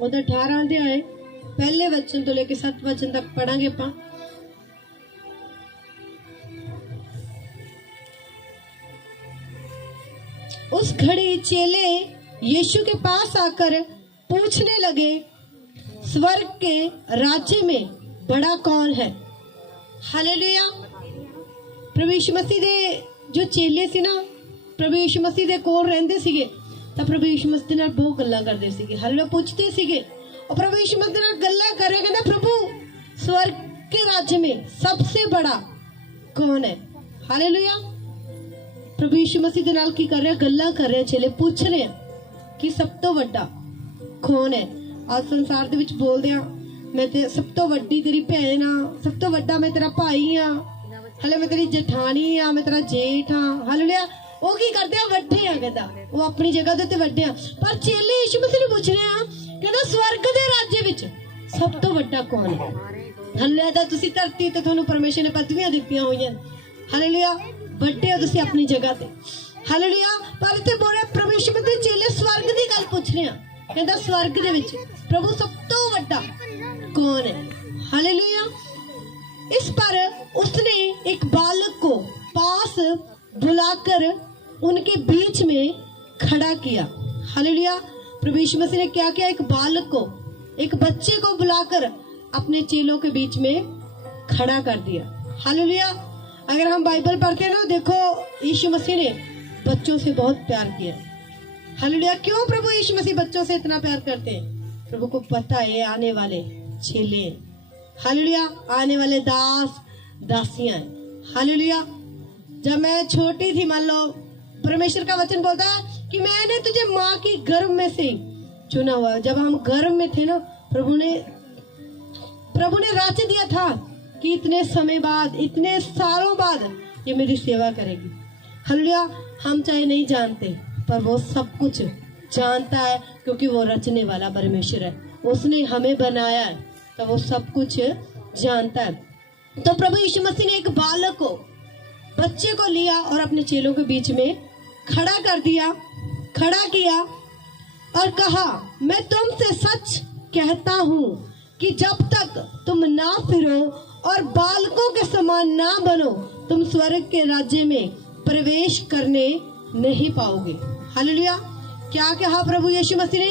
ਉਹਦਾ 18 अध्याय पहले वचन तो लेके 7 वचन तक पढ़ांगे ਆਪਾਂ। उस घड़ी चेले यीशु के पास आकर पूछने लगे, स्वर्ग के राज्य में बड़ा कौन है? हालेलुया। प्रभु यीशु मसीह दे जो चेले सी ना, प्रभु यीशु मसीह दे कोल रहंदे सीगे तां प्रभु यीशु मसीह दे नाल बहुत गल्लां करदे सीगे। हालेलुया। पूछते सीगे और प्रभु यीशु मसीह दे नाल गल्लां कर रहे कहंदा, प्रभु स्वर्ग के राज्य में सबसे बड़ा कौन है? हालेलुया। प्रभु यीशु मसीह दे नाल की कर रहे, गल्लां कर रहे, चेले पूछ रहे हैं कि सब तो वड्डा कौन है? आज संसार दे विच बोलदे आ, मैं ते सब तो वड्डी तेरी भैन आ, सब तो वड्डा मैं तेरा भाई आ, हले मैं तेरी जठानी आ, मैं तेरा जेठ हाँ। हालेलुया। वो की करते हैं? वड्डे आ, कहता वो अपनी जगह ते वड्डे आ। पर चेले यीशु मसीह नूं पुछ रहे हैं, कहता स्वर्ग दे राज्य विच सब तो वड्डा कौन है? हालेलुया। तां तुसीं धरती ते तुहानूं परमेश्वर ने पदवियां दित्तियां होईयां। हालेलुया। वड्डे हो तुसीं अपनी जगह ते। हालेलुया। पर इत्थे बोले प्रभु यीशु मसीह चेले स्वर्ग दी गल पुछ रहे हैं, कहता स्वर्ग दे विच प्रभु सब तो वड्डा कौन है? हालेलुया। इस पर उसने एक बालक को पास बुलाकर उनके बीच में खड़ा किया। हालेलुया। प्रभु यीशु मसीह ने क्या किया? एक बालक को, एक बच्चे को बुलाकर अपने चेलों के बीच में खड़ा कर दिया। हालेलुया। अगर हम बाइबल पढ़ते हैं ना, देखो यीशु मसीह ने बच्चों से बहुत प्यार किया। हालेलुया। क्यों प्रभु यीशु मसीह बच्चों से इतना प्यार करते हैं? प्रभु को पता है आने वाले चेले, हालेलुया, आने वाले दास दासियां। हालेलुया। जब मैं छोटी थी, मान लो परमेश्वर का वचन बोलता है कि मैंने तुझे माँ की गर्भ में से चुना हुआ। जब हम गर्भ में थे ना, प्रभु ने राज्य दिया था कि इतने समय बाद, इतने सालों बाद ये मेरी सेवा करेगी। हालेलुया। हम चाहे नहीं जानते, पर वो सब कुछ जानता है, क्योंकि वो रचने वाला परमेश्वर है, उसने हमें बनाया है, तो वो सब कुछ जानता है। तो प्रभु यीशु मसीह ने एक बालक को, बच्चे को लिया और अपने चेलों के बीच में खड़ा कर दिया, खड़ा किया और कहा, मैं तुमसे सच कहता हूँ कि जब तक तुम ना फिरो और बालकों के समान ना बनो, तुम स्वर्ग के राज्य में प्रवेश करने नहीं पाओगे। हालेलुया। क्या कहा प्रभु यीशु मसीह ने?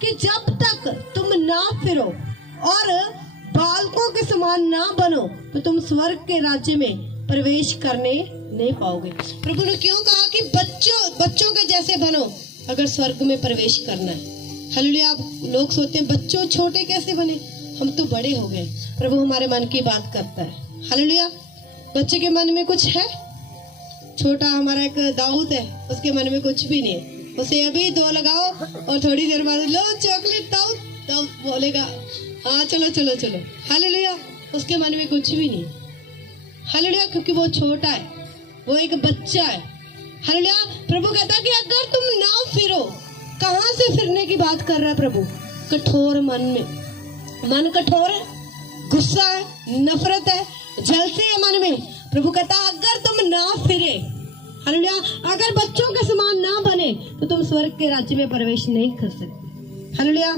कि जब तक तुम ना फिरो और बालकों के समान ना बनो, तो तुम स्वर्ग के राज्य में प्रवेश करने नहीं पाओगे। प्रभु ने क्यों कहा कि बच्चों के जैसे बनो अगर स्वर्ग में प्रवेश करना है? हालेलुया। आप लोग सोचते हैं बच्चों छोटे कैसे बने, हम तो बड़े हो गए। प्रभु हमारे मन की बात करता है। हालेलुया। बच्चे के मन में कुछ है? छोटा हमारा एक दाऊद है, उसके मन में कुछ भी नहीं है। उसे अभी 2 लगाओ और थोड़ी देर बाद लो चॉकलेट दाऊद, तो बोलेगा हाँ चलो चलो चलो। हालेलुया। उसके मन में कुछ भी नहीं। हालेलुया। क्योंकि वो छोटा है, वो एक बच्चा है। हालेलुया। प्रभु कहता है कि अगर तुम ना फिरो, कहाँ से फिरने की बात कर रहा है प्रभु? कठोर मन में, मन कठोर है, गुस्सा है, नफरत है, जलसे है मन में। प्रभु कहता है अगर तुम ना फिरे, हालेलुया, अगर बच्चों के समान ना बने, तो तुम स्वर्ग के राज्य में प्रवेश नहीं कर सकते। हालेलुया।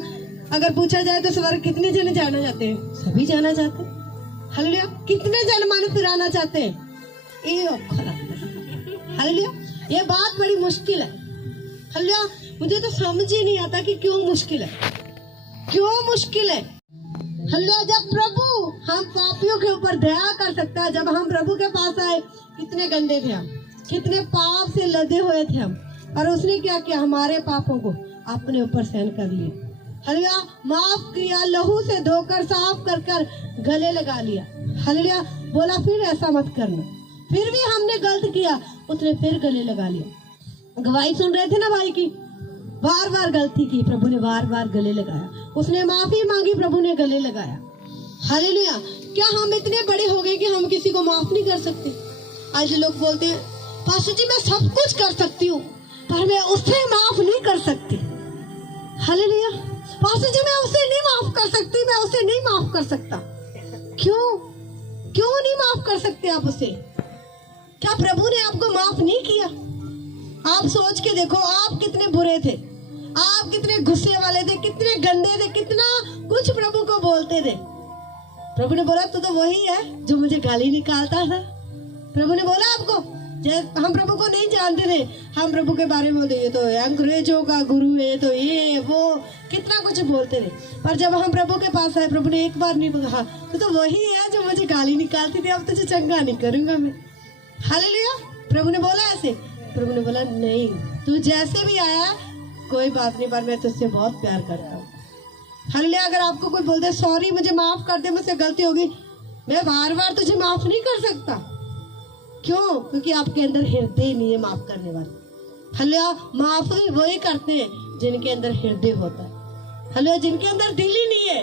अगर पूछा जाए तो स्वर्ग कितने जन जाना चाहते हैं? सभी जाना चाहते हैं। हालेलुया। कितने जन मन फिराना चाहते हैं? ये हालेलुया। ये बात बड़ी मुश्किल है। हालेलुया। मुझे तो समझ ही नहीं आता कि क्यों मुश्किल है, क्यों मुश्किल है। हालेलुया। जब प्रभु हम पापियों के ऊपर दया कर सकता है, जब हम प्रभु के पास आए, कितने गंदे थे हम, कितने पाप से लदे हुए थे हम, और उसने क्या किया? हमारे पापों को अपने ऊपर सहन कर लिया। हालेलुया। माफ किया, लहू से धोकर साफ कर कर गले लगा लिया। हालेलुया। बोला फिर ऐसा मत करना। फिर भी हमने गलत किया, उसने फिर गले लगा लिया। गवाही सुन रहे थे ना भाई की, बार बार गलती की, प्रभु ने बार बार गले लगाया। उसने माफी मांगी, प्रभु ने गले लगाया। हालेलुया। क्या हम इतने बड़े हो गए कि हम किसी को माफ नहीं कर सकते? आज लोग बोलते हैं पास्टर जी मैं सब कुछ कर सकती हूँ, पर मैं उसे माफ नहीं कर सकती। हालेलुया। पास्टर जी मैं उसे नहीं माफ कर सकती, मैं उसे नहीं माफ कर सकता। क्यों नहीं माफ कर सकते आप उसे? क्या प्रभु ने आपको माफ नहीं किया? आप सोच के देखो, आप कितने बुरे थे, आप कितने गुस्से वाले थे, कितने गंदे थे, कितना कुछ प्रभु को बोलते थे। प्रभु ने बोला तू तो वही है जो मुझे गाली निकालता था। प्रभु ने बोला आपको, हम प्रभु को नहीं जानते थे, हम प्रभु के बारे में बोलते ये तो अंग्रेजों का गुरु है, तो ये वो कितना कुछ बोलते थे। पर जब हम प्रभु के पास आए, प्रभु ने एक बार नहीं कहा तो वही है जो मुझे गाली निकालती थी, अब तुझे चंगा नहीं करूंगा मैं। हालेलुया। प्रभु ने बोला ऐसे। प्रभु ने बोला नहीं, तू जैसे भी आया कोई बात नहीं, पर मैं तुझसे बहुत प्यार करता हूँ। हालेलुया। अगर आपको कोई बोलते सॉरी मुझे माफ कर दे, मुझसे गलती होगी, मैं बार बार तुझे माफ नहीं कर सकता। क्यों? क्योंकि आपके अंदर हृदय नहीं है माफ करने वाले। हालेलुया। माफ वही करते हैं जिनके अंदर हृदय होता है। हालेलुया। जिनके अंदर दिल ही नहीं है,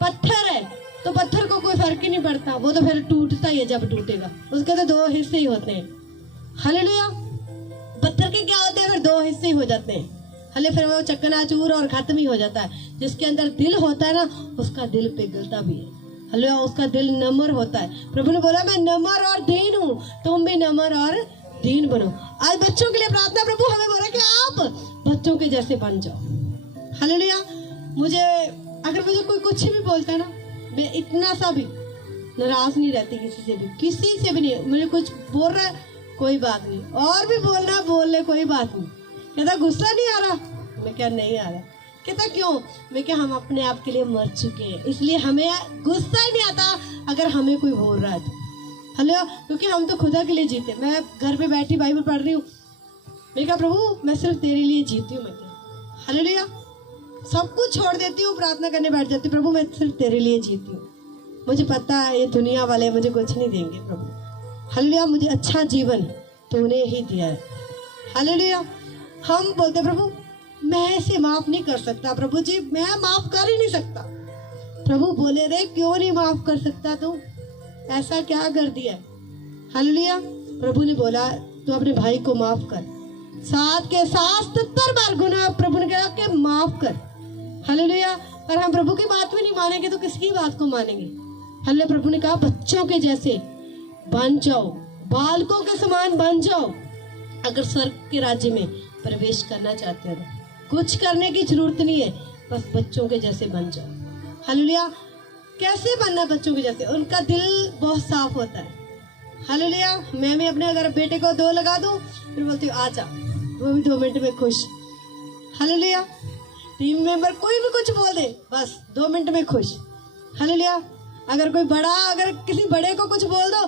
पत्थर है, तो पत्थर को कोई फर्क ही नहीं पड़ता, वो तो फिर टूटता ही है। जब टूटेगा उसके तो दो हिस्से ही होते हैं। हालेलुया। पत्थर के क्या होते हैं? फिर दो हिस्से ही हो जाते हैं। हालेलुया। फिर वो चकनाचूर और खत्म ही हो जाता है। जिसके अंदर दिल होता है ना, उसका दिल पिघलता भी है। हालेलुया। उसका दिल नम्र होता है। प्रभु ने बोला मैं नम्र और दीन हूँ, तुम भी नम्र और दीन बनो। आज बच्चों के लिए प्रार्थना, प्रभु हमें बोला कि आप बच्चों के जैसे बन जाओ। हालेलुया। अगर मुझे कोई कुछ भी बोलता है ना, मैं इतना सा भी नाराज नहीं रहती किसी से भी नहीं। मुझे कुछ बोल रहा है कोई बात नहीं, और भी बोलना बोल ले कोई बात नहीं। कहता गुस्सा नहीं आ रहा, मैं क्या नहीं आ रहा। कहता क्यों? मैं क्या हम अपने आप के लिए मर चुके हैं, इसलिए हमें गुस्सा ही नहीं आता अगर हमें कोई बोल रहा है तो। हेलो। क्योंकि हम तो खुदा के लिए जीते। मैं घर पे बैठी बाइबल पढ़ रही हूँ, मैं क्या प्रभु मैं सिर्फ तेरे लिए जीती हूँ। मैं क्या हालेलुया, सब कुछ छोड़ देती हूँ, प्रार्थना करने बैठ जाती हूँ। प्रभु मैं सिर्फ तेरे लिए जीती हूँ, मुझे पता है ये दुनिया वाले मुझे कुछ नहीं देंगे। प्रभु हालेलुया, मुझे अच्छा जीवन तूने ही दिया है। हालेलुया। हम बोलते प्रभु मैं इसे माफ नहीं कर सकता, प्रभु जी मैं माफ कर ही नहीं सकता। प्रभु बोले रे क्यों नहीं माफ कर सकता तू, ऐसा क्या कर दिया? हालेलुया। प्रभु ने बोला तू अपने भाई को माफ कर, 7 के 77 बार गुनाह प्रभु ने कहा कि माफ कर। हालेलुया। पर हम प्रभु की बात भी नहीं मानेंगे तो किसकी बात को मानेंगे? हालेलुया। प्रभु ने कहा बच्चों के जैसे बन जाओ, बालकों के समान बन जाओ। अगर स्वर्ग के राज्य में प्रवेश करना चाहते हो तो कुछ करने की जरूरत नहीं है, बस बच्चों के जैसे बन जाओ। हालेलुया। कैसे बनना बच्चों के जैसे? उनका दिल बहुत साफ होता है। हालेलुया। मैं भी अपने अगर बेटे को 2 लगा दूं फिर बोलती हूँ आजा, वो भी 2 मिनट में खुश। हालेलुया। टीम मेंबर कोई भी कुछ बोल दे बस 2 मिनट में खुश। हालेलुया। अगर कोई बड़ा, अगर किसी बड़े को कुछ बोल दो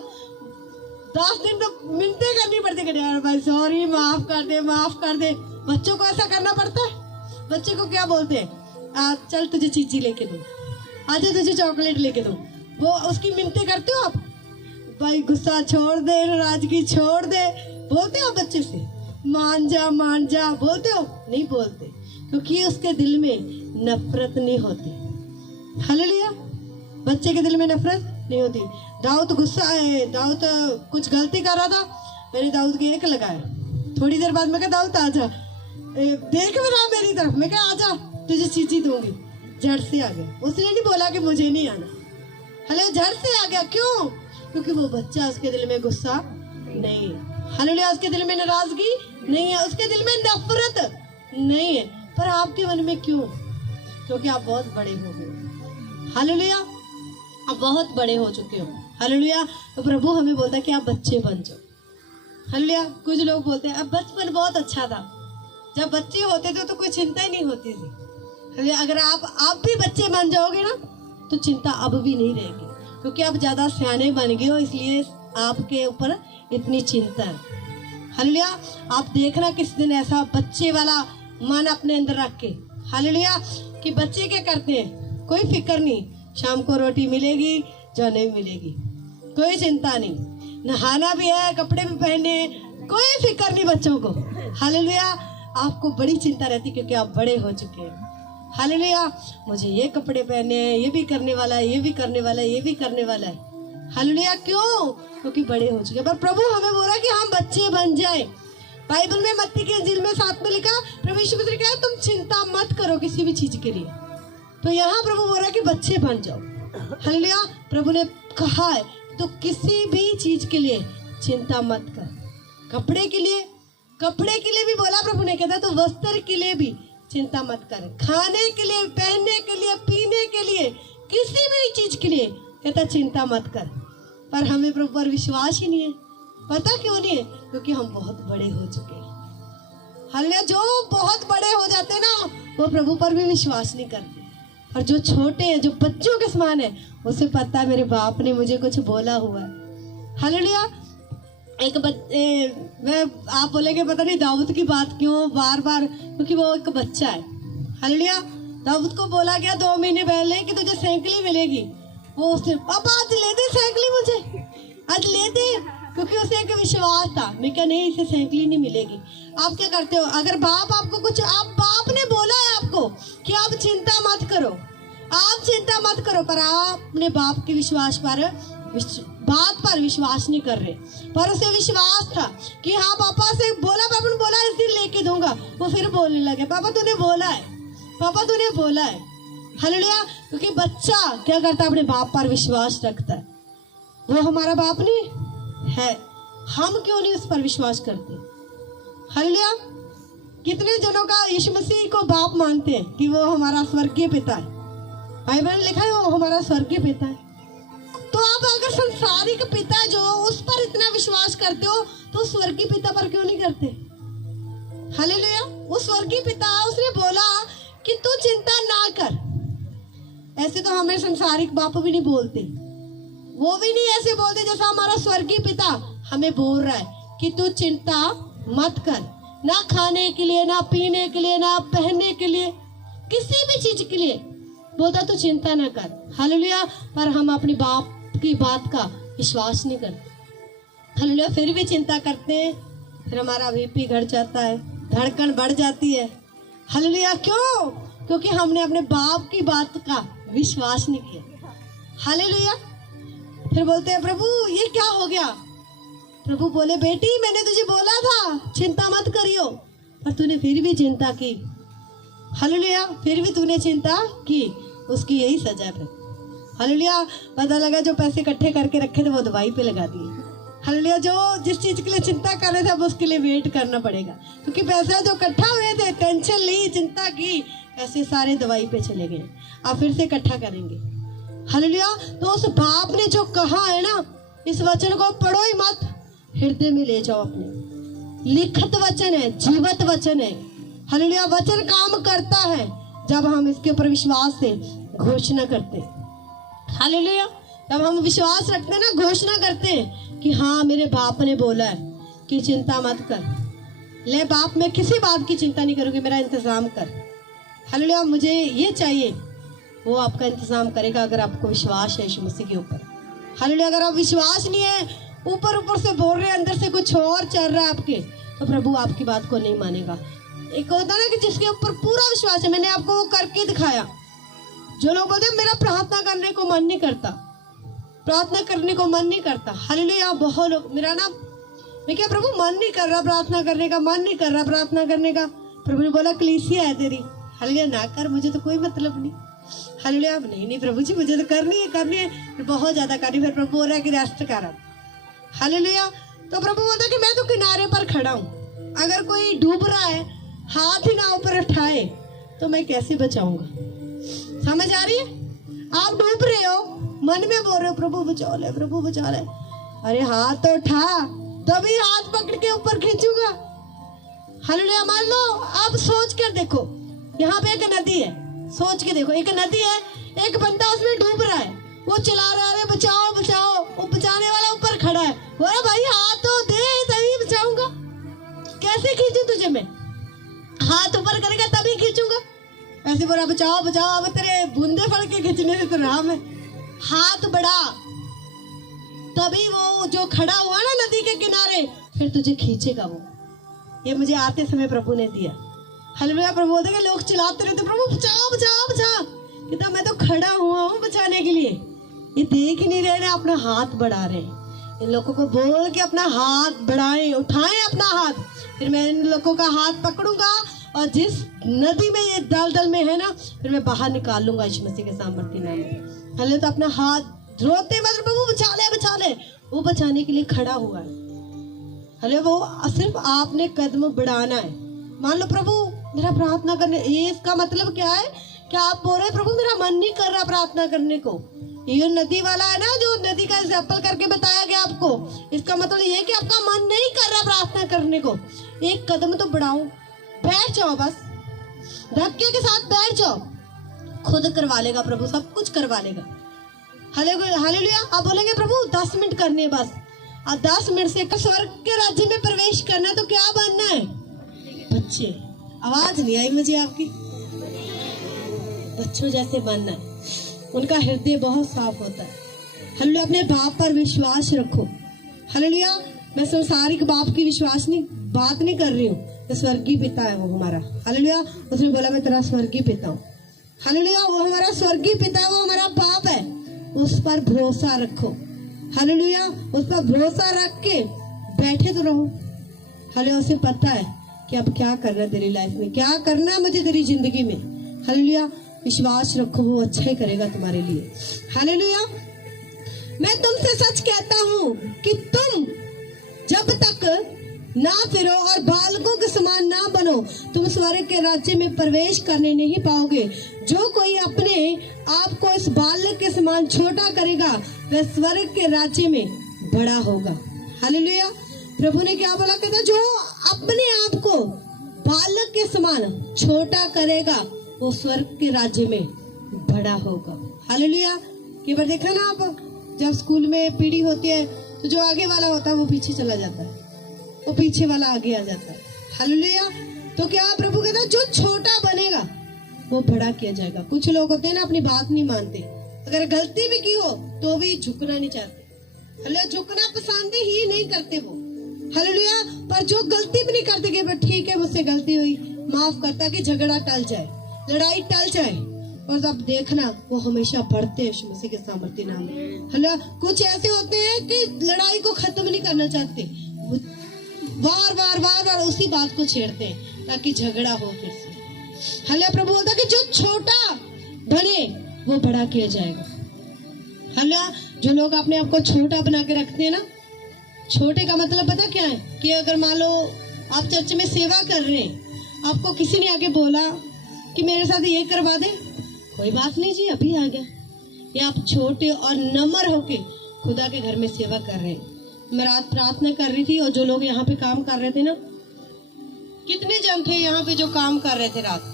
10 दिन तो मिनटें करनी पड़ती है, यार भाई सॉरी माफ कर दे, माफ कर दे। बच्चों को ऐसा करना पड़ता है। बच्चे को क्या बोलते हैं, चल तुझे चीजी लेके दूं, आजा तुझे चॉकलेट लेके दूं, वो उसकी मिनटें करते हो आप? भाई गुस्सा छोड़ दे, नाराजगी छोड़ दे, बोलते हो बच्चे से मान जा बोलते हो? नहीं बोलते, क्योंकि उसके दिल में नफरत नहीं होती। हालेलुया। बच्चे के दिल में नफरत नहीं होती। दाऊद गुस्सा है, दाऊद कुछ गलती कर रहा था, मैंने दाऊद के 1 लगाया। थोड़ी देर बाद मैं कहा दाऊद आजा, देख भी रहा मेरी तरफ, मैं कहा आजा तुझे चीजी दूंगी। झट से आ गया, उसने नहीं बोला कि मुझे नहीं आना। हालेलुया। झट से आ गया, क्यों? क्योंकि वो बच्चा, उसके दिल में गुस्सा नहीं है। हालेलुया। उसके दिल में नाराजगी नहीं है, उसके दिल में नफरत नहीं है। पर आपके मन में क्यों? क्योंकि आप बहुत बड़े हो गए। हालेलुया। आप बहुत बड़े हो चुके हो। हालेलुया। तो प्रभु हमें बोलता है कि आप बच्चे बन जाओ। हालेलुया। कुछ लोग बोलते हैं अब बचपन बहुत अच्छा था, जब बच्चे होते थे तो कोई चिंता ही नहीं होती थी। हालेलुया। अगर आप भी बच्चे बन जाओगे ना तो चिंता अब भी नहीं रहेगी, क्योंकि आप ज़्यादा सियाने बन गए हो, इसलिए आपके ऊपर इतनी चिंता है। हालेलुया। आप देखना किस दिन ऐसा बच्चे वाला मन अपने अंदर रख के, हालेलुया, कि बच्चे क्या करते हैं, कोई फिक्र नहीं, शाम को रोटी मिलेगी जो नहीं मिलेगी, कोई चिंता नहीं, नहाना भी है, कपड़े भी पहने, कोई फिक्र नहीं बच्चों को। हालेलुया। आपको बड़ी चिंता रहती क्योंकि आप बड़े हो चुके हैं। हालेलुया। मुझे ये कपड़े पहने हैं, ये भी करने वाला है, ये भी करने वाला है, ये भी करने वाला है। हालेलुया। क्यों? क्योंकि बड़े हो चुके हैं। पर प्रभु हमें बोला कि हम बच्चे बन जाए। बाइबल में मत्ती के इंजील में 7 में लिखा, प्रभु यीशु मसीह ने कहा तुम चिंता मत करो किसी भी चीज के लिए। तो यहाँ प्रभु बोल रहा है कि बच्चे बन जाओ। हालेलुया। प्रभु ने कहा है तो किसी भी चीज के लिए चिंता मत कर। कपड़े के लिए भी बोला प्रभु ने, कहता तो वस्त्र के लिए भी चिंता मत कर। खाने के लिए, पहनने के लिए, पीने के लिए, किसी भी चीज के लिए कहता चिंता मत कर। पर हमें प्रभु पर विश्वास ही नहीं है। पता क्यों नहीं है? क्योंकि हम बहुत बड़े हो चुके हैं। हालेलुया। जो बहुत बड़े हो जाते हैं ना, वो प्रभु पर भी विश्वास नहीं करते। और जो छोटे हैं, जो बच्चों के समान है, उसे पता है मेरे बाप ने मुझे कुछ बोला हुआ है। हालेलुया। एक मैं आप बोलेंगे पता नहीं दाऊद की बात क्यों बार बार, क्योंकि वो एक बच्चा है। हालेलुया। दाऊद को बोला गया 2 महीने पहले कि तुझे सैकली मिलेगी। वो उसने पापा आज ले दे सैकली, मुझे आज ले दे, क्योंकि उसे एक विश्वास था। मैं क्या नहीं, इसे सैकली नहीं मिलेगी। आप क्या करते हो? अगर बाप आपको कुछ, आप बाप ने बोला है आपको कि आप चिंता मत करो, आप चिंता मत करो, पर आप अपने बाप के विश्वास पर बात पर विश्वास नहीं कर रहे। पर उसे विश्वास था कि हाँ पापा से बोला, पापा ने बोला इस दिन लेके दूंगा। वो फिर बोलने लगे पापा तूने बोला है, पापा तूने बोला है। हालेलुया। क्योंकि बच्चा क्या करता है? अपने बाप पर विश्वास रखता है। वो हमारा बाप नहीं है, हम क्यों नहीं उस पर विश्वास करते? हालेलुया। कितने जनों का यीशु मसीह को बाप मानते हैं कि वो हमारा स्वर्गीय पिता है। बाइबल में लिखा है वो हमारा स्वर्गीय पिता है। तो आप अगर संसारिक पिता जो उस पर इतना विश्वास करते हो, तो स्वर्गीय पिता पर क्यों नहीं करते? हालेलुया। वो स्वर्गीय पिता, उसने बोला कि तू चिंता ना कर। ऐसे तो हमें संसारिक बाप भी नहीं बोलते, वो भी नहीं ऐसे बोलते जैसा हमारा स्वर्गीय पिता हमें बोल रहा है कि तू चिंता मत कर। ना खाने के लिए, ना पीने के लिए, ना पहनने के लिए, किसी भी चीज के लिए बोलता तू चिंता ना कर। हालेलुया। पर हम अपने बाप की बात का विश्वास नहीं करते। हालेलुया। फिर भी चिंता करते हैं, फिर हमारा बीपी घट जाता है, धड़कन बढ़ जाती है। हालेलुया। क्यों? क्योंकि हमने अपने बाप की बात का विश्वास नहीं किया। हालेलुया। फिर बोलते हैं प्रभु ये क्या हो गया? प्रभु बोले बेटी मैंने तुझे बोला था चिंता मत करियो, पर तूने फिर भी चिंता की। हालेलुया। फिर भी तूने चिंता की, उसकी यही सजा है। हालेलुया। पता लगा जो पैसे इकट्ठे करके रखे थे वो दवाई पे लगा दिए। हालेलुया। जो जिस चीज के लिए चिंता कर रहे थे अब उसके लिए वेट करना पड़ेगा, क्योंकि पैसा जो इकट्ठा हुए थे, टेंशन ली, चिंता की, पैसे सारे दवाई पे चले गए। आप फिर से इकट्ठा करेंगे। हालेलुया। तो उस बाप ने जो कहा है ना, इस वचन को पढ़ो ही मत, हृदय में ले जाओ अपने। लिखित वचन है, जीवित वचन है। हालेलुया। वचन काम करता है जब हम इसके ऊपर विश्वास से घोषणा करते हैं। हालेलुया। जब हम विश्वास रखते हैं ना, घोषणा करते हैं कि हाँ मेरे बाप ने बोला है कि चिंता मत कर। ले बाप, मैं किसी बात की चिंता नहीं करूँगी, मेरा इंतजाम कर। हालेलुया। मुझे ये चाहिए, वो आपका इंतजाम करेगा अगर आपको विश्वास है यीशु मसीह के ऊपर। हालेलुया। अगर आप विश्वास नहीं है, ऊपर ऊपर से बोल रहे हैं, अंदर से कुछ और चल रहा है आपके, तो प्रभु आपकी बात को नहीं मानेगा। एक होता है ना कि जिसके ऊपर पूरा विश्वास है, मैंने आपको वो करके दिखाया। जो लोग बोलते हैं मेरा प्रार्थना करने को मन नहीं करता, प्रार्थना करने को मन नहीं करता। हालेलुया। बहुत लोग मेरा ना, मैं क्या प्रभु मन नहीं कर रहा प्रार्थना करने का, मन नहीं कर रहा प्रार्थना करने का। प्रभु ने बोला कलीसिया है तेरी, हालेलुया ना कर, मुझे तो कोई मतलब नहीं। हालेलुया। नहीं प्रभु जी मुझे तो करनी है, फिर बहुत ज्यादा करनी। फिर प्रभु बोल रहा है कि रेस्ट कर। हालेलुया। तो प्रभु बोलता है कि मैं तो किनारे पर खड़ा हूँ, अगर कोई डूब रहा है हाथ ही ना ऊपर उठाए तो मैं कैसे बचाऊंगा? समझ आ रही है? आप डूब रहे हो, मन में बोल रहे हो प्रभु बचा ले, प्रभु बचा ले। अरे हाथ तो उठा, तभी हाथ पकड़ के ऊपर खींचूंगा। हालेलुया। मान लो आप सोच कर देखो, यहाँ पे एक नदी है, सोच के देखो एक नदी है, एक बंदा उसमें डूब रहा है, वो चिल्ला रहा है बचाओ बचाओ, वो बचाने वाला ऊपर खड़ा है, बोला भाई हाथ तो दे तभी बचाऊंगा। कैसे खींचूं तुझे मैं? हाथ ऊपर करेगा तभी खींचूंगा। ऐसे बोला बचाओ बचाओ, अब तेरे बूंदे फड़ के खींचने से तो राम है। हाथ बढ़ा तभी वो जो खड़ा हुआ ना नदी के किनारे, फिर तुझे खींचेगा वो। ये मुझे आते समय प्रभु ने दिया। हालेलुया। प्रभु बोलते कि लोग चिल्लाते रहते प्रभु बचाओ बचाओ बचाओ, कहता मैं तो खड़ा हुआ हूँ बचाने के लिए। ये देख ही नहीं रहे ना, अपना हाथ बढ़ा रहे हैं। इन लोगों को बोल के अपना हाथ बढ़ाएं, उठाएं अपना हाथ, फिर मैं इन लोगों का हाथ पकड़ूंगा और जिस नदी में ये दलदल में है ना, फिर मैं बाहर निकाल लूंगा यीशु मसीह के सामर्थ्य नाम में। हालेलुया। तो अपना हाथ रोते मत प्रभु बचा ले, वो बचाने के लिए खड़ा हुआ है। हालेलुया। वो सिर्फ आपने कदम बढ़ाना है। मान लो प्रभु मेरा प्रार्थना करने, ये इसका मतलब क्या है? क्या आप बोल रहे प्रभु मेरा मन नहीं कर रहा प्रार्थना करने को? ये नदी वाला है ना, जो नदी का एग्जाम्पल करके बताया गया आपको, इसका मतलब ये है कि आपका मन नहीं कर रहा प्रार्थना करने को। एक कदम तो बढ़ाओ, बैठ जाओ, बस धक्के के साथ बैठ जाओ, खुद करवा लेगा प्रभु, सब कुछ करवा लेगा। हालेलुया। आप बोलेंगे प्रभु 10 मिनट करने हैं बस, और 10 मिनट से स्वर्ग के राज्य में प्रवेश करना है तो क्या बनना है? बच्चे। आवाज नहीं आई मुझे आपकी। बच्चों जैसे बनना है। उनका हृदय बहुत साफ होता है। हालेलुया। अपने बाप पर विश्वास रखो। हालेलुया। मैं संसारिक बाप की बात नहीं कर रही हूँ। स्वर्गीय पिता है वो हमारा। हालेलुया। उसने बोला मैं तेरा स्वर्गीय पिता हूँ। हालेलुया। वो हमारा स्वर्गीय पिता है, वो हमारा बाप है। उस पर भरोसा रखो। हालेलुया। उस पर भरोसा रख के बैठे तो रहो। हालेलुया। उसे पता है कि अब क्या करना है तेरी लाइफ में, क्या करना है मुझे तेरी जिंदगी में। हालेलुया। विश्वास रखो, वो अच्छा ही करेगा तुम्हारे लिए। हालेलुया। मैं तुमसे सच कहता हूँ कि तुम जब तक ना फिरो और बालकों के समान ना बनो, तुम स्वर्ग के राज्य में प्रवेश करने नहीं पाओगे। जो कोई अपने आप को इस बालक के समान छोटा करेगा, वह स्वर्ग के राज्य में बड़ा होगा। हालेलुया। प्रभु ने क्या बोला? कहता जो अपने आप को बालक के समान छोटा करेगा, वो स्वर्ग के राज्य में बड़ा होगा। हालेलुया। कई बार देखा ना आप, जब स्कूल में पीढ़ी होती है तो जो आगे वाला होता है वो पीछे चला जाता है, वो पीछे वाला आगे आ जाता है। हालेलुया। तो क्या प्रभु कहता है जो छोटा बनेगा वो बड़ा किया जाएगा। कुछ लोग होते हैं ना, अपनी बात नहीं मानते, अगर गलती भी की हो तो भी झुकना नहीं चाहते। हालेलुया। झुकना पसंद ही नहीं करते वो। हालेलुया। पर जो गलती भी नहीं करते कि ठीक है मुझसे गलती हुई, माफ करता, कि झगड़ा टल जाए, लड़ाई टल जाए, और अब देखना वो हमेशा बढ़ते हैं यीशु मसीह के सामर्थ्य नाम में। हालेलुया। कुछ ऐसे होते हैं कि लड़ाई को खत्म नहीं करना चाहते, बार बार उसी बात को छेड़ते हैं ताकि झगड़ा हो फिर से। हालेलुया। प्रभु बोलता है कि जो छोटा बने वो बड़ा किया जाएगा। हालेलुया। जो लोग अपने आप को छोटा बना के रखते हैं ना, छोटे का मतलब पता क्या है? कि अगर मान लो आप चर्च में सेवा कर रहे हैं, आपको किसी ने आके बोला कि मेरे साथ ये करवा दे, कोई बात नहीं जी अभी आ गया। या आप छोटे और नम्र होके खुदा के घर में सेवा कर रहे हैं। मैं रात प्रार्थना कर रही थी, और जो लोग यहाँ पे काम कर रहे थे ना, कितने जन थे यहाँ पे जो काम कर रहे थे रात।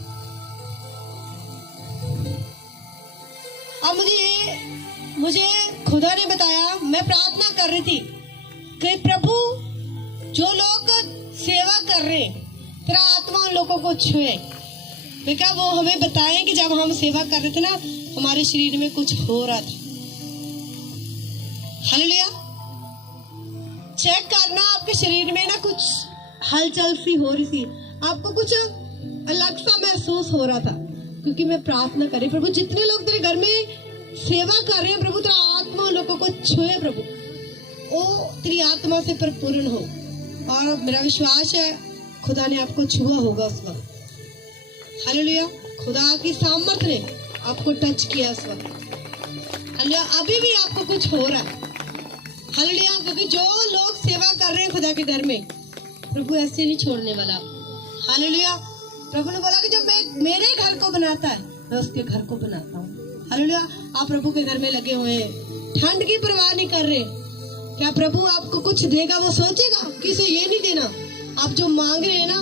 अब मुझे खुदा ने बताया, मैं प्रार्थना कर रही थी कि प्रभु जो लोग सेवा कर रहे हैं, तेरा आत्मा उन लोगों को छुए। देखा वो हमें बताएं कि जब हम सेवा कर रहे थे ना, हमारे शरीर में कुछ हो रहा था। हालेलुया। चेक करना, आपके शरीर में ना कुछ हलचल सी हो रही थी, आपको कुछ अलग सा महसूस हो रहा था, क्योंकि मैं प्रार्थना कर रही। प्रभु जितने लोग तेरे घर में सेवा कर रहे हैं, प्रभु तेरा आत्मा लोगों को छुए, प्रभु वो तेरी आत्मा से परिपूर्ण हो। और मेरा विश्वास है खुदा ने आपको छुआ होगा उस वक्त। हालेलुया। खुदा की सामर्थ ने आपको टच किया उस वक्त। हालेलुया। अभी भी आपको कुछ हो रहा है। हालेलुया। क्योंकि जो लोग सेवा कर रहे हैं खुदा के घर में, प्रभु ऐसे नहीं छोड़ने वाला। हालेलुया। प्रभु ने बोला कि जब मेरे घर को बनाता है, मैं उसके घर को बनाता हूँ। हालेलुया। आप प्रभु के घर में लगे हुए हैं, ठंड की परवाह नहीं कर रहे। क्या प्रभु आपको कुछ देगा? वो सोचेगा कि इसे ये नहीं देना। आप जो मांग रहे हैं ना,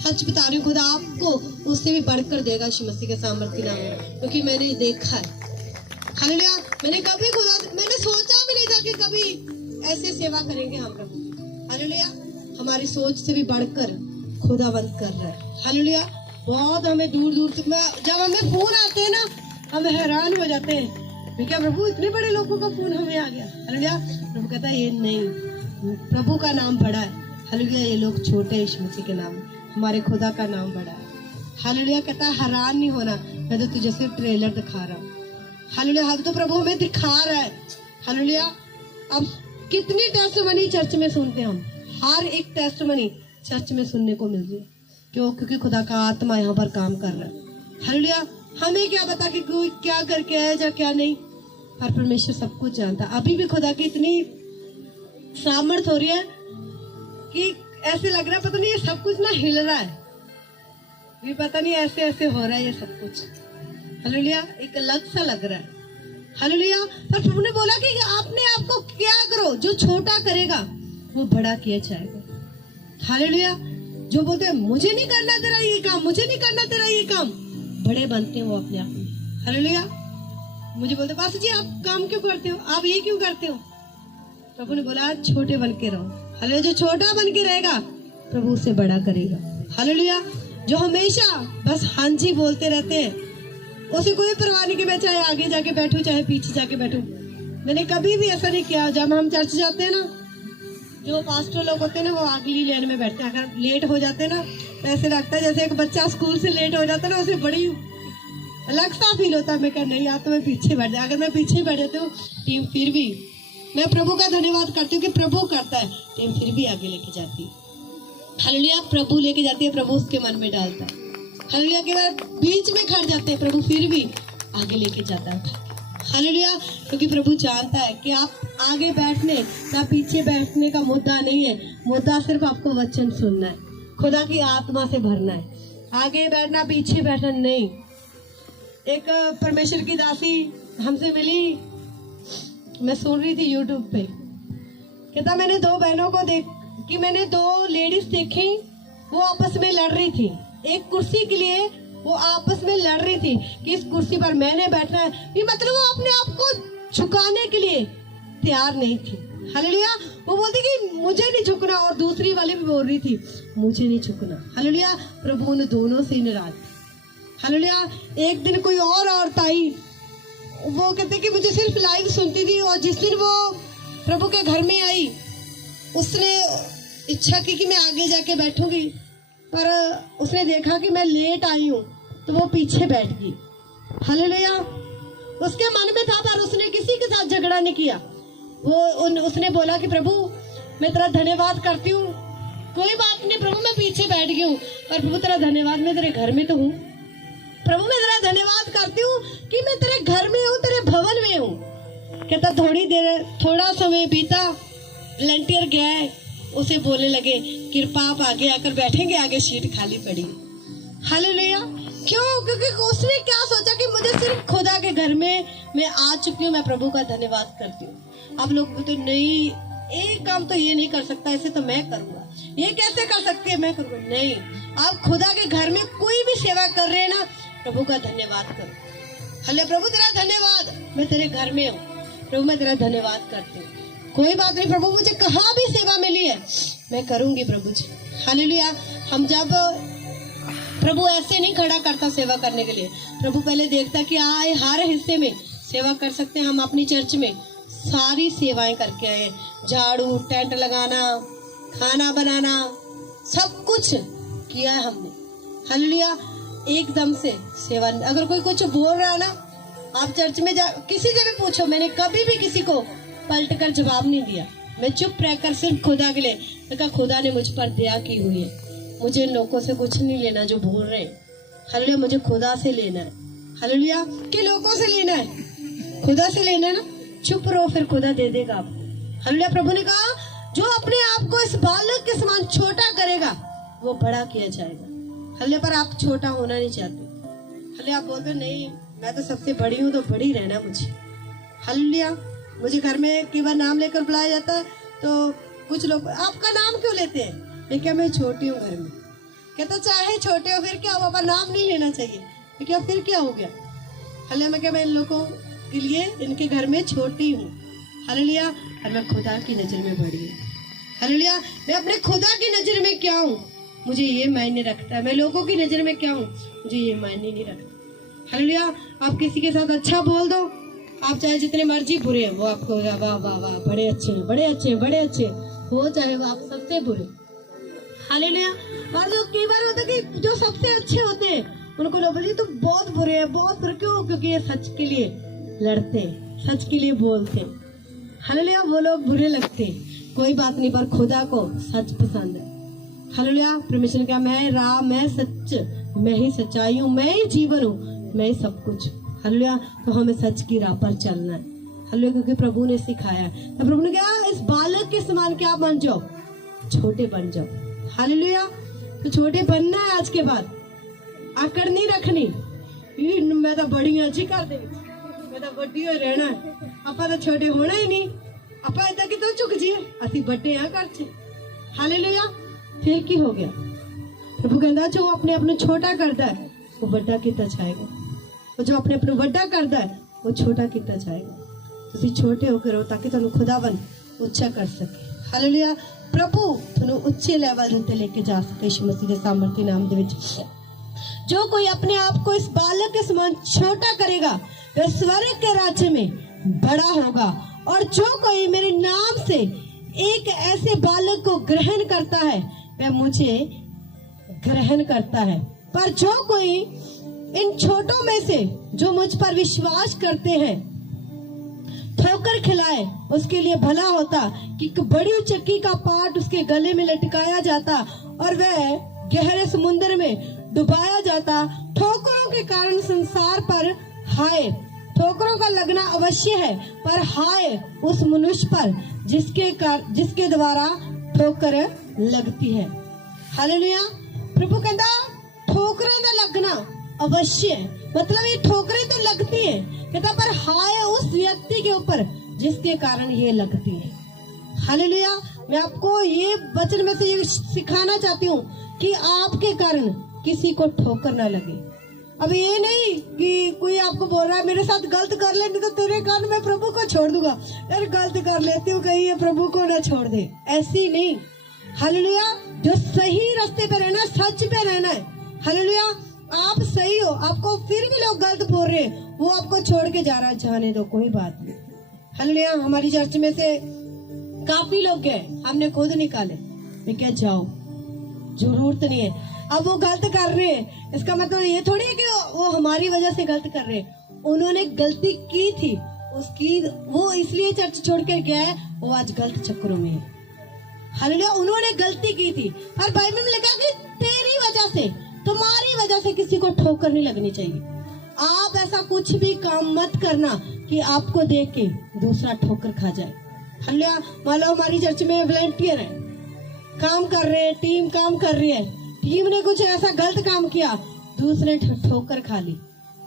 सच बता रही हूँ, खुदा आपको उससे भी बढ़कर देगा यीशु मसीह के सामर्थ्य नाम में, क्योंकि मैंने देखा है। हालेलुया। मैंने सोचा भी नहीं था कि कभी ऐसे सेवा करेंगे हम प्रभु। हालेलुया। हमारी सोच से भी बढ़कर खुदावंत कर रहा है। हालेलुया। बहुत हमें दूर दूर से जब हमें फोन आते हैं ना, हम हैरान हो जाते हैं, क्या प्रभु इतने बड़े लोगों का फोन हमें आ गया। हालेलुया। प्रभु कहता है ये नहीं, प्रभु का नाम बड़ा है। हालेलुया। ये लोग छोटे यीशु मसीह के नाम, हमारे खुदा का नाम बड़ा है। हालेलुया। कहता है हैरान नहीं होना, मैं तो तुझे सिर्फ ट्रेलर दिखा रहा हूँ। हालेलुया। हम तो प्रभु हमें दिखा रहा है। हालेलुया। अब कितनी टेस्टमनी चर्च में सुनते हैं हम, हर एक टेस्टमनी चर्च में सुनने को मिल रही है। क्यों? क्योंकि खुदा का आत्मा यहाँ पर काम कर रहा है। हालेलुया। हमें क्या पता कि कोई क्या करके आया या क्या नहीं, पर परमेश्वर सब कुछ जानता। अभी भी खुदा की इतनी सामर्थ हो रही है कि ऐसे लग रहा है पता नहीं ये सब कुछ ना हिल रहा है। ये पता नहीं ऐसे ऐसे हो रहा है ये सब कुछ। हालेलुया, एक अलग सा लग रहा है। हालेलुया, पर प्रभु ने बोला कि आपने आपको क्या करो, जो छोटा करेगा वो बड़ा किया जाएगा। हालेलुया, जो बोलते हैं मुझे नहीं करना तेरा ये काम, मुझे नहीं करना तेरा ये काम, बड़े बनते हैं वो अपने आप में। हालेलुया, मुझे बोलते पास्टर जी आप काम क्यों करते हो, आप ये क्यों करते हो? प्रभु ने बोला छोटे बन के रहो। हालेलुया, जो छोटा बन के रहेगा प्रभु उसे बड़ा करेगा। हालेलुया, जो हमेशा बस हाँ जी बोलते रहते हैं, उसे कोई परवाह नहीं कि मैं चाहे आगे जाके बैठूं चाहे पीछे जाके बैठूं। मैंने कभी भी ऐसा नहीं किया। जब हम चर्च जाते हैं ना, जो पास्टर लोग होते हैं ना वो अगली लाइन में बैठते हैं। अगर लेट हो जाते हैं ना तो ऐसे लगता है जैसे एक बच्चा स्कूल से लेट हो जाता है ना, उसे बड़ी अलग सा फील होता है। मैं कह नहीं यार तो मैं पीछे बैठ जाती। अगर मैं पीछे बैठ जाती हूँ टीम फिर भी मैं प्रभु का धन्यवाद करती हूँ कि प्रभु करता है, टीम फिर भी आगे लेके जाती है। हालेलुया, प्रभु लेके जाती है, प्रभु उसके मन में डालता है। हालेलुया, के बाद बीच में खड़ जाते हैं, प्रभु फिर भी आगे लेके जाता है। हालेलुया, क्योंकि प्रभु जानता है कि आप आगे बैठने या पीछे बैठने का मुद्दा नहीं है। मुद्दा सिर्फ आपको वचन सुनना है, खुदा की आत्मा से भरना है। आगे बैठना पीछे बैठना नहीं। एक परमेश्वर की दासी हमसे मिली, मैं सुन रही थी यूट्यूब पे, कहता मैंने दो बहनों को मैंने दो लेडीज देखी, वो आपस में लड़ रही थी। एक कुर्सी के लिए वो आपस में लड़ रही थी कि इस कुर्सी पर मैंने बैठना है। ये मतलब वो अपने आप को झुकाने के लिए तैयार नहीं थी। हालेलुया, वो बोलती कि मुझे नहीं झुकना, और दूसरी वाली भी बोल रही थी मुझे नहीं झुकना। हालेलुया, प्रभु ने दोनों से नाराज। हालेलुया, एक दिन कोई और औरत आई, वो कहते कि मुझे सिर्फ लाइव सुनती थी, और जिस दिन वो प्रभु के घर में आई उसने इच्छा की कि मैं आगे जाके बैठूंगी, पर उसने देखा कि मैं लेट आई हूँ तो वो पीछे बैठ गई। हालेलुया, उसके मन में था पर उसने किसी के साथ झगड़ा नहीं किया। उसने बोला कि प्रभु मैं तेरा धन्यवाद करती हूँ, कोई बात नहीं प्रभु मैं पीछे बैठ गई हूँ, पर प्रभु तेरा धन्यवाद मैं तेरे घर में तो हूँ। प्रभु मैं तेरा धन्यवाद करती हूँ कि मैं तेरे घर में हूँ, तेरे भवन में हूँ। कहता थोड़ा समय बीता, वॉलंटियर गया, उसे बोलने लगे कृपा आप आगे आकर बैठेंगे, आगे सीट खाली पड़ी। हालेलुया, क्यों? क्योंकि उसने क्या सोचा कि मुझे सिर्फ खुदा के घर में मैं आ चुकी हूँ, मैं प्रभु का धन्यवाद करती हूँ। आप लोग तो नहीं, एक काम तो ये नहीं कर सकता, ऐसे तो मैं करूँगा, ये कैसे कर सकते हैं, मैं करूँगा। नहीं, आप खुदा के घर में कोई भी सेवा कर रहे हैं ना, प्रभु का धन्यवाद करो। हले प्रभु तेरा धन्यवाद, मैं तेरे घर में हूँ, प्रभु मैं तेरा धन्यवाद करती हूँ। कोई बात नहीं प्रभु, मुझे कहाँ भी सेवा मिली है मैं करूंगी प्रभु जी। हालेलुया, हम जब प्रभु ऐसे नहीं खड़ा करता सेवा करने के लिए, प्रभु पहले देखता कि आए हर हिस्से में सेवा कर सकते हैं। हम अपनी चर्च में सारी सेवाएं करके आए, झाड़ू, टेंट लगाना, खाना बनाना, सब कुछ किया है हमने। हालेलुया, एकदम से सेवा। अगर कोई कुछ बोल रहा है ना, आप चर्च में किसी से भी पूछो, मैंने कभी भी किसी को पलट कर जवाब नहीं दिया। मैं चुप रहकर सिर्फ खुदा के लिए, कहा खुदा ने मुझ पर दया की हुई है, मुझे इन लोगों से कुछ नहीं लेना जो बोल रहे हैं। हालेलुया, मुझे खुदा से लेना है। हालेलुया, कि लोगों से लेना है, खुदा से लेना है ना। चुप रहो, फिर खुदा दे देगा आपको। हालेलुया, प्रभु ने कहा जो अपने आप को इस बालक के समान छोटा करेगा वो बड़ा किया जाएगा। हालेलुया, पर आप छोटा होना नहीं चाहते। हालेलुया, आप बोलते नहीं मैं तो सबसे बड़ी हूँ तो बड़ी रहना मुझे। हालेलुया, मुझे घर में कई बार नाम लेकर बुलाया जाता है तो कुछ लोग आपका नाम क्यों लेते हैं, मैं क्या मैं छोटी हूँ घर में। कहता चाहे छोटे हो फिर क्या हुआ, पर नाम नहीं लेना चाहिए। मैं क्या फिर क्या हो गया। हालेलुया, मैं क्या मैं इन लोगों के लिए इनके घर में छोटी हूँ। हालेलुया, और मैं खुदा की नजर में बड़ी हूँ। हालेलुया, मैं अपने खुदा की नजर में क्या हूँ मुझे ये मायने रखता है, मैं लोगों की नजर में क्या हूँ मुझे ये मायने नहीं रखता। हालेलुया, आप किसी के साथ अच्छा बोल दो, आप चाहे जितने मर्जी बुरे हैं, वो आपको वाह वाह वाह बड़े अच्छे हैं, बड़े अच्छे हैं, बड़े अच्छे हो, चाहे वो आप सबसे बुरे। हालेलुया, और जो कई बार होता है कि जो सबसे अच्छे होते हैं उनको लोग बोलते तो बहुत बुरे हैं, बहुत बुरे। क्यों? क्योंकि ये सच के लिए लड़ते, सच के लिए बोलते। हालेलुया, वो लोग बुरे लगते, कोई बात नहीं, पर खुदा को सच पसंद है। हालेलुया, परमेश्वर ने कहा मैं राह, मैं सच, मैं ही सच्चाई हूँ, मैं ही जीवन हूँ, मैं ही सब कुछ। हालेलुया, तो हमें सच की राह पर चलना है। हालेलुया, क्योंकि प्रभु ने सिखाया। तो प्रभु ने कहा इस बालक के समान क्या बन जाओ, छोटे बन जाओ। हालेलुया, तो छोटे बनना है आज के बाद। आकड़ नहीं रखनी मैं तो बड़ी हाँ जी घर दे विच, मैं तो वड्डी होई रहना, आपां तो छोटे होना ही नहीं, आपां इदां कितों झुक जाइए, असीं वड्डे हाँ घर च। हालेलुया। फिर की हो गया? प्रभु कहता जो अपने आप को छोटा करता है वो बड़ा किया जाएगा, और जो अपने आप को बड़ा करता है वो छोटा किया जाएगा। तुसीं छोटे होकर रहो ताकि तुहानूं खुदावन उच्चा कर सके। हालेलुया। प्रभु तुहानूं उच्चे लेवल ते लेके जा सके यीशु मसीह के सामर्थी नाम दे विच। जो कोई अपने आप को इस बालक के समान छोटा करेगा वह स्वर्ग के राज्य में बड़ा होगा, और जो कोई मेरे नाम से एक ऐसे बालक को ग्रहण करता है वह मुझे ग्रहण करता है। पर जो कोई इन छोटों में से जो मुझ पर विश्वास करते हैं ठोकर खिलाए उसके लिए भला होता कि एक बड़ी चक्की का पाट उसके गले में लटकाया जाता और वह गहरे समुद्र में डुबाया जाता। ठोकरों के कारण संसार पर हाय, ठोकरों का लगना अवश्य है, पर हाय उस मनुष्य पर जिसके द्वारा ठोकर लगती है। हालेलुया। प्रभु कहता ठोकरें का लगना अवश्य है, मतलब ये ठोकरें तो लगती हैं, कहता पर हाय उस व्यक्ति के ऊपर जिसके कारण ये लगती है। हालेलुया। मैं आपको ये वचन में से ये सिखाना चाहती हूँ कि आपके कारण किसी को ठोकर ना लगे। अब ये नहीं कि कोई आपको बोल रहा है मेरे साथ गलत कर ले नहीं तो तेरे कारण मैं प्रभु को छोड़ दूंगा, यार गलत कर लेती हूँ कहीं ये प्रभु को ना छोड़ दे, ऐसी नहीं। हालेलुया। जो सही रास्ते पे रहना, सच पे रहना है। हालेलुया। आप सही हो, आपको फिर भी लोग गलत बोल रहे हैं, वो आपको छोड़ के जा रहा है, जाने दो, कोई बात नहीं। हालेलुया। हमारी चर्च में से काफी लोग गए, हमने खुद निकाले, मैं क्या जाओ, जरूरत नहीं है। अब वो गलत कर रहे हैं, इसका मतलब ये थोड़ी है कि वो हमारी वजह से गलत कर रहे हैं। उन्होंने गलती की थी, उसकी वो इसलिए चर्च छोड़ कर गया है, वो आज गलत चक्करों में है। हालेलुया। उन्होंने गलती की थी, और बाइबल में लिखा कि तेरी वजह से, तुम्हारी वजह से किसी को ठोकर नहीं लगनी चाहिए। आप ऐसा कुछ भी काम मत करना कि आपको देख के दूसरा ठोकर खा जाए। हालेलुया। मान लो हमारी चर्च में वॉलंटियर है, काम कर रहे हैं, टीम काम कर रही है, टीम ने कुछ ऐसा गलत काम किया, दूसरे ठोकर खा ली।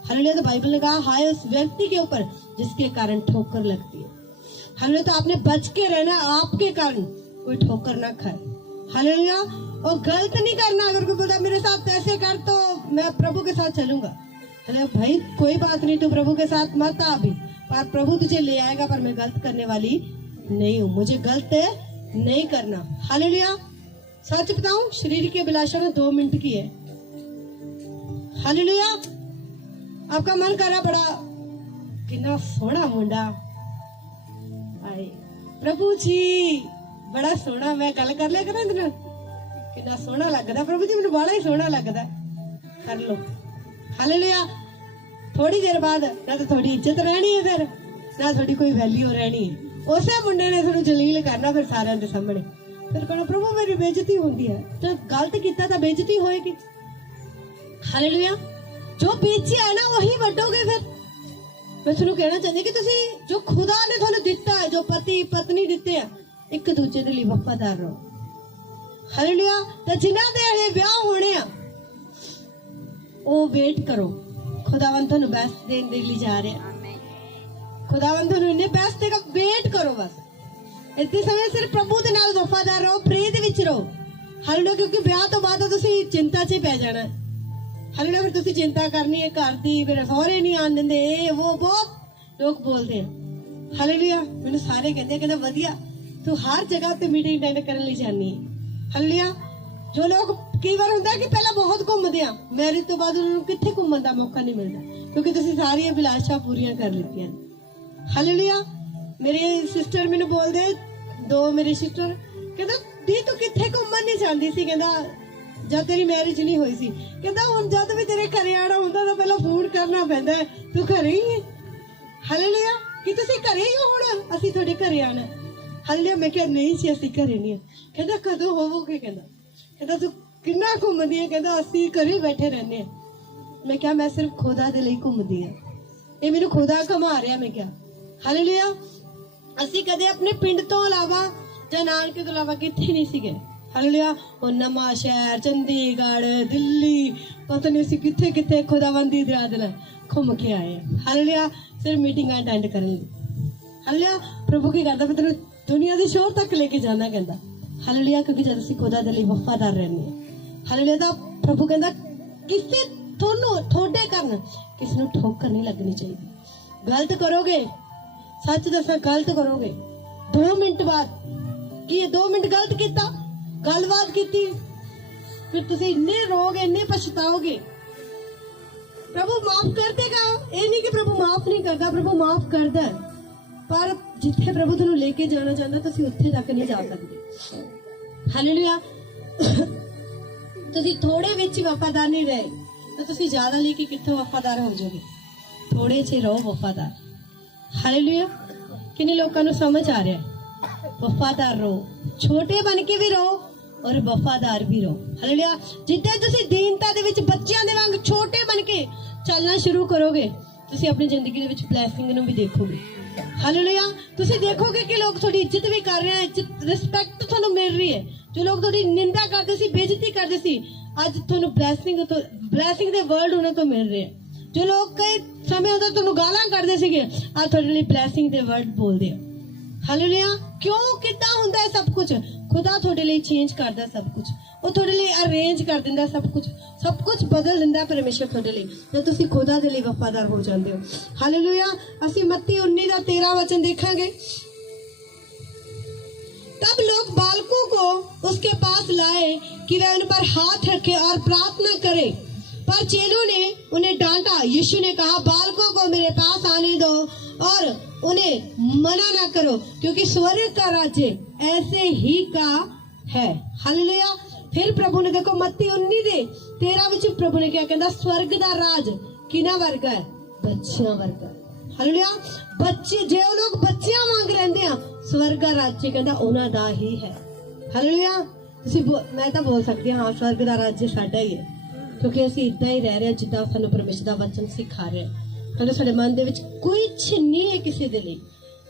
हालेलुया। तो बाइबल ने कहा हाय उस व्यक्ति के ऊपर जिसके कारण ठोकर लगती है। हालेलुया। तो आपने बच के रहना, आपके कारण कोई ठोकर ना खाए। हालेलुया। और गलत नहीं करना, अगर कोई बोलता मेरे साथ ऐसे कर तो मैं प्रभु के साथ चलूंगा, अरे भाई कोई बात नहीं, तू प्रभु के साथ मत आ भी, पर प्रभु तुझे ले आएगा, पर मैं गलत करने वाली नहीं हूँ, मुझे गलत नहीं करना। हालेलुया। सच बताऊं, शरीर की अभिलाषा में 2 मिनट की है। हालेलुया। आपका मन कर रहा बड़ा कितना सोहना मुंडा, आए प्रभु जी बड़ा सोहना, मैं गल कर लिया करा ना, कितना सोहना लगता प्रभु जी, मैंने बड़ा ही सोहना लगता, कर लो। हालेलुया। थोड़ी देर बाद ना तो थोड़ी इज्जत रहनी है, फिर ना थोड़ी कोई वैल्यू रहनी है। उसे मुंडे ने थोड़ा जलील करना फिर सारे के सामने, फिर कहना प्रभु मेरी बेइज्जती होती है, तो गलत किया तो बेइज्जती होएगी। हालेलुया। जो बेचिया है ना वही वड्डोगे। फिर मैं तुहानू कहना चाहती कि तुसी जो खुदा ने तुहानू दिता है, जो पति पत्नी दिते हैं, एक दूजे दे लई वफादार रहो। हालेलुया। तो जिन्हां दे हले विआह होने आ ओ वेट करो, खुदावन तुहानू बेस्ट देने दे लई जा रहे हैं, खुदावन तुहानू इन्ने बेस्ट देगा, वेट करो बस। इतने समय सिर्फ प्रभु दे नाल वफादार रहो, प्रे दे विच रहो। हालेलुया। क्योंकि ब्याह तो बाद तुसी चिंता च पै जाना है। हालेलुया। फिर तुसी चिंता करनी है घर दी, फिर सौहरे नहीं आन दिंदे, वो बहुत लोग बोलते हैं। हालेलुया। मैनू सारे कहते वधिया तू हर जगह पे मीटिंग अटेंड करने लई जानी है। हालेलुया। जो लोग कई बार होंदा कि पहला बहुत घूमदे आ, मैरिज तो बाद उन्होंने कित्थे घूमण दा मौका नहीं मिलता, क्योंकि तुसी सारी अभिलाषा पूरियां कर लित्तियां। हालेलुया। मेरे सिस्टर मैनू बोलदे, 2 मेरी सिस्टर कहंदा दी तू कित्थे घूमण नहीं जांदी सी, कहंदा जब तेरी मैरिज नहीं हुई सी, कहंदा हुण जद भी तेरे घरे आना हुंदा तां पहला फोन करना पैंदा है, तू घरे ही है। हालेलुया। कि तुसी घरे ही हो, हुण असीं तुहाडे घरे आना। हालेलुया। मैं कहा नहीं सी असीं घरे नहीं, कहंदा कदों होवोगे, कहंदा तू किन्ना घूमदी है, कहंदा असीं घरे बैठे रहने हैं। मैं क्या मैं सिर्फ खुदा दे लई घूमदी हां, ये मैनू खुदा घुमा रहा। मैं क्या हालेलुया। असीं कदे अपने पिंड तो अलावा जां नानके तो अलावा कित्थे नहीं सी गए। हालेलुया। और नवा शहर, चंडीगढ़, दिल्ली, पता नहीं असीं कित्थे कित्थे खुदावंदी दे नाल घूम के आए हैं। हालेलुया। सिर्फ मीटिंग अटेंड करन लई। हालेलुया। प्रभु की करदा मैं तेनू दुनिया दी शोर तक लेके जाना कहंदा। हालेलुया। क्योंकि जद असीं खुदा दे लई वफादार रहने हां। हालेलुया। तां प्रभु कहंदा किसे थोड़े करन किसी नूं ठोकर नहीं लगनी चाहिए। गलत करोगे, सच दसा गलत करोगे, 2 मिनट बाद कि 2 मिनट गलत किया, गलबात की, फिर तुम इन्ने रोगे, इन्ने पछताओगे। प्रभु माफ कर देगा, ये नहीं कि प्रभु माफ नहीं करता, प्रभु माफ करता है, पर जिथे प्रभु तेनू लेके जाना चाहता तुम उत्थे तक नहीं जा सकते। हालेलुया। तुम थोड़े विच वफादार नहीं रहे तो तुम ज्यादा लेके कितों वफादार हो जाओगे। थोड़े च रहो वफादार। हालेलुया। किन्ने लोगों को समझ आ रहा है? वफादार रहो, छोटे बन के भी रहो और वफादार भी रहो। हालेलुया। जिद्दां तुसीं दीनता दे विच बच्चियां दे वांग छोटे बन के चलना शुरू करोगे, तुसीं अपनी जिंदगी दे विच ब्लैसिंग नूं भी देखोगे। हालेलुया। तुसीं देखोगे कि लोग थोड़ी इज्जत भी कर रहे हैं, इज्जत रिस्पेक्ट तुहानूं मिल रही है। जो लोग थोड़ी निंदा करते सी, बेइज्जती करते सी, अज तुहानूं ब्लैसिंग दे वर्ड उन्हां तों मिल रहे हैं। जो लोग कई समय उधर तुहानूं गालां करदे सीगे, अज तुहाडे लई ब्लैसिंग दे वर्ड बोलदे आ। हालेलुया। क्यों किद्दां हुंदा है सब कुछ? खुदा थोड़े लिए चेंज करता सब कुछ, वो थोड़े लिए अरेंज कर दिंदा सब कुछ बदल दिंदा परमेश्वर थोड़े लिए, जब तुसीं खुदा दे लिए वफादार हो जाते हो। हालेलुया। असीं मत्ती 19:13 वचन देखांगे। तब लोग बालकों को उसके पास लाए कि वह उन पर हाथ रखे और प्रार्थना करे, पर चेलों ने उन्हें डांटा। यीशु ने कहा, बालकों को मेरे पास आने दो और उन्हें मना ना करो, क्योंकि स्वर्ग का राज्य ऐसे ही का है। हालेलुया। फिर प्रभु ने देखो मत्ती 19:13 विच प्रभु ने क्या कहता? स्वर्ग दा राज किना वर्गा है? बच्चियां वर्गा। हालेलुया। बच्चे जो लोग बच्चियां वांग रहंदे आ, स्वर्ग दा राज्य कहता उन्हां दा ही है। हालेलुया। मैं तो बोल सकती हाँ, स्वर्ग दा राज्य साडा ही है, क्योंकि असीं इदां ही रह रहे हैं जिद्दां सानूं परमेश्वर दा वचन सिखा रहे हैं। कदे साडे मन दे विच कुछ नहीं है किसी दे लई।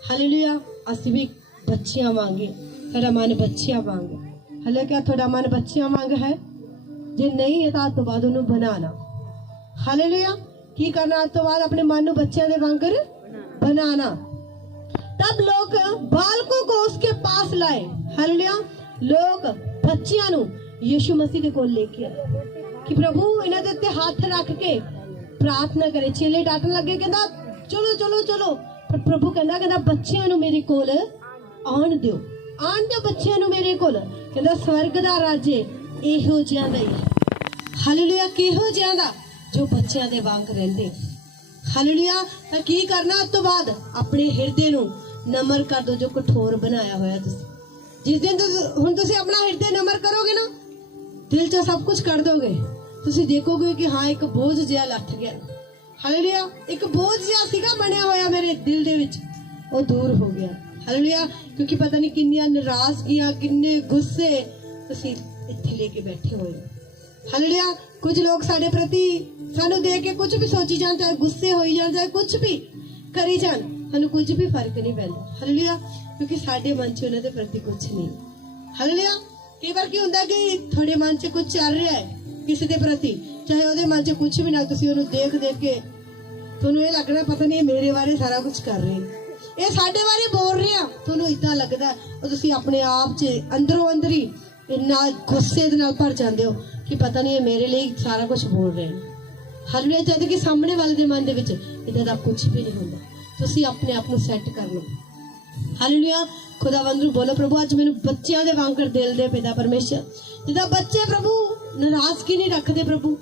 हालेलुया। असीं भी बच्चियां वांगे, साडा मन बच्चियां वांग है। हाले क्या थोड़ा मन बच्चियां वांग है? जे नहीं है तो आज तो बाद उन्हें बनाना। हालेलुया। की करना? आज तो बाद अपने मन बच्चियां दे वांगर बनाना। तब लोग बालकों को उसके पास लाए। हालेलुया। लोग बच्चियां नूं यीशु मसीह दे कोल लेके आए कि प्रभु इन्हां दे उत्ते हाथ रख के प्रार्थना करे। चेले डांटन लगे, कहंदा चलो चलो चलो, पर प्रभु कहंदा बच्चियां नूं मेरे कोल आण दिओ, बच्चियां नूं मेरे कोल। कहंदा स्वर्ग दा राज्य इहो जिहां दा ही है। हालेलुया। किहो जिहां दा? जो बच्चियां दे वांग रहिंदे। हालेलुया। तां की करना? उस तो बाद अपने हिरदे नूं नमर कर दो, जो कठोर बनाया होया तुसीं। जिस दिन हुण तुसीं अपना हिरदे नमर करोगे ना, दिल च सब कुछ कर दोगे, तुसीं देखोगे कि हाँ एक बोझ जिहा लथ गया। हालेलुया। एक बोझ जिहा सीगा बनया होया मेरे दिल दे विच, वो दूर हो गया। हालेलुया। क्योंकि पता नहीं किन्नियां नाराजगियां, किन्ने गुस्से तुसीं इत्थे लेके बैठे होए। हालेलुया। कुछ लोग साडे प्रति सानू देख के कुछ भी सोची जान, चाहे गुस्से होई जान, चाहे कुछ भी करी जान, सानू कुछ भी फर्क नहीं पैंदा। हालेलुया। क्योंकि साडे मन च उन्हां दे प्रति कुछ नहीं। हालेलुया। कई बार की हुंदा कि थोड़े मन च कुछ चल रहा है किसी के प्रति, चाहे ਉਹਦੇ मन च कुछ भी ना, तुसीं ਉਹਨੂੰ देख के ਤੁਹਾਨੂੰ ਇਹ ਲੱਗਣਾ पता नहीं मेरे बारे सारा कुछ कर रहे, ये साडे बारे बोल रहे हैं, ਤੁਹਾਨੂੰ इदां लगदा और तुसीं अपने आप च अंदरों अंदर ही इन्ना गुस्से दे नाल भर जांदे हो कि पता नहीं मेरे लिए सारा कुछ बोल रहे हैं। हालेलुया। जद कि सामने वाले दे मन दे विच इदां दा कुछ भी नहीं हुंदा। तुसीं अपने आप नूं सैट कर लो। हालेलुया। खुदावंद नूं बोलो, प्रभु अज मैनूं बच्चियां दे वांगर दिल दे पिता परमेश्वर, जिद्दां बच्चे प्रभु नाराजगी नहीं रखते, प्रभु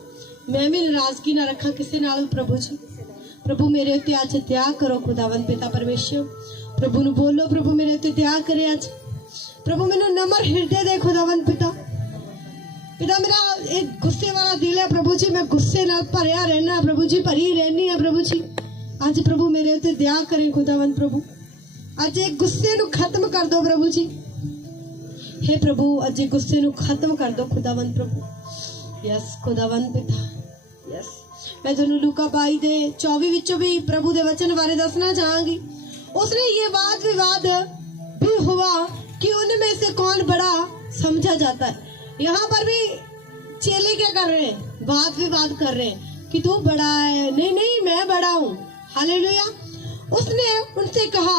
मैं भी नाराजगी ना रखा किसी नाल। प्रभु जी, प्रभु मेरे उत्ते अज दया करो खुदावंद पिता परमेश्वर। प्रभु नूं बोलो, प्रभु मेरे उत्ते दया करे अज। प्रभु मैनूं नम्र हिरदे दे खुदावंद पिता। पिता मेरा एक गुस्से वाला दिल है प्रभु जी, मैं गुस्से नाल भरिया रहना प्रभु जी, भरी रहनी है प्रभु जी। अज प्रभु मेरे उत्ते दया करें खुदावंद प्रभु, अज एक गुस्से नूं खत्म कर दो प्रभु जी। हे प्रभु अज एक गुस्से नूं खत्म कर दो खुदावंद प्रभु। यस खुदावंद पिता, यस। मैं तुहानूं लूका 22:24 विचों भी प्रभु दे वचन बारे दसना चाहांगी। उसने ये वाद विवाद भी हुआ कि उनमें से कौन बड़ा समझा जाता है। यहाँ पर भी चेले क्या कर रहे हैं, बात विवाद कर रहे हैं कि तू बड़ा है, नहीं नहीं मैं बड़ा हूँ। हालेलुया। उसने उनसे कहा,